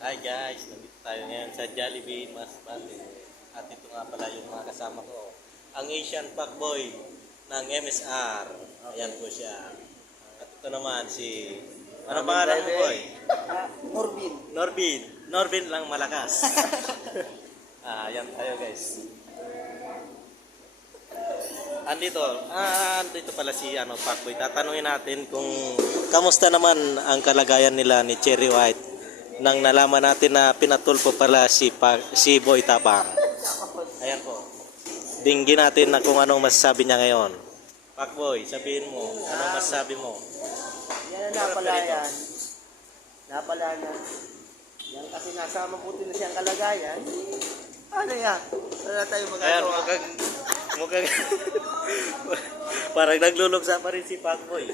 Hi guys, nandito tayo ngayon sa Jollibee Masbate. At ito nga pala yung mga kasama ko. Ang Asian Fuckboy ng MSR. Ayan po siya. At ito naman si... Ano pangalan mo, boy? Norbin. Norbin. Norbin lang malakas. Ayan tayo guys. Andito pala si Fuckboy. Tatanungin natin kung kamusta naman ang kalagayan nila ni Cherry White nang nalaman natin na pinatulpo pala si Boy Tapang. Ayan po. Dinggin natin na kung anong masasabi niya ngayon. Fuckboy, sabihin mo, anong masasabi mo? Yan ang napalayan. Napalayan. Yan kasi nasa mabuti na siyang kalagayan. Ano yan? Wala tayo Ayan, magagawa. mukhang parang nagluluksa pa rin si Fuckboy.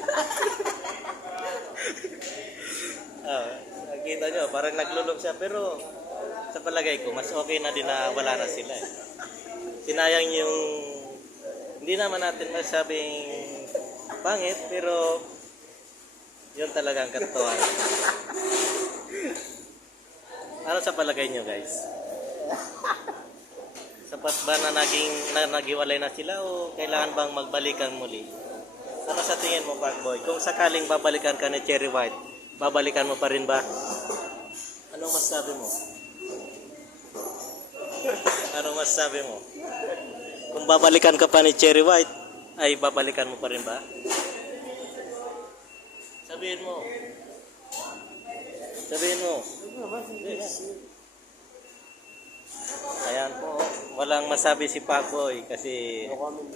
Nakita nyo, parang naglulog siya, pero sa palagay ko, mas okay na din na wala na sila. Sinayang yung, hindi naman natin masabing pangit, pero yun talagang katotohanan. Ano sa palagay nyo, guys? Sapat ba na nagiwalay na sila o kailangan bang magbalikan muli? Ano sa tingin mo, Fuckboy? Kung sakaling babalikan ka ni Cherry White, babalikan mo pa rin ba? Anong masasabi mo? Anong masasabi mo? Kung babalikan ka pa ni Cherry White, ay babalikan mo pa rin ba? Sabihin mo. Sabihin mo. Ayan po. Walang masabi si Fuckboy kasi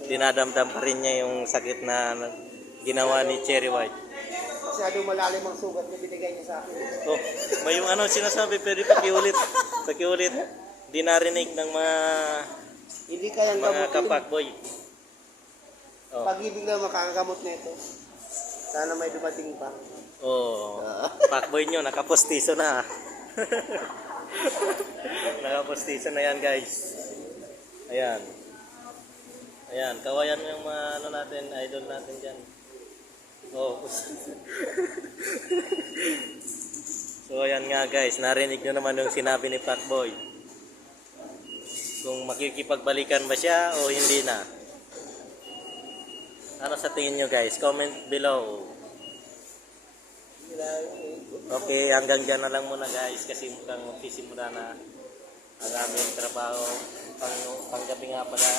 dinadamdam pa rin niya yung sakit na ginawa ni Cherry White. Masyadong malalim ang sugat na binigay niya sa akin. Oh, may yung sinasabi, pero pakiulit. Pakiulit. Di narinig ng Hindi kayang mga gamutin. ka-Fuckboy. Oh. Pag-ibig na makakamot na ito. Sana may dumating pa. Oh, Fuckboy nyo, nakapostiso na. Nakapostiso na yan, guys. Ayan. Ayan, kawayan mo yung mga natin, idol natin dyan. Oh. So ayan nga guys, narinig nyo naman yung sinabi ni Fuckboy. Kung makikipagbalikan ba siya o hindi na. Ano sa tingin nyo guys? Comment below. Okay, hanggang dyan na lang muna guys kasi mukhang magsisimula na ang aming trabaho panggabi nga pala.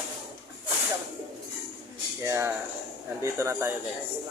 Kaya nandito na tayo guys.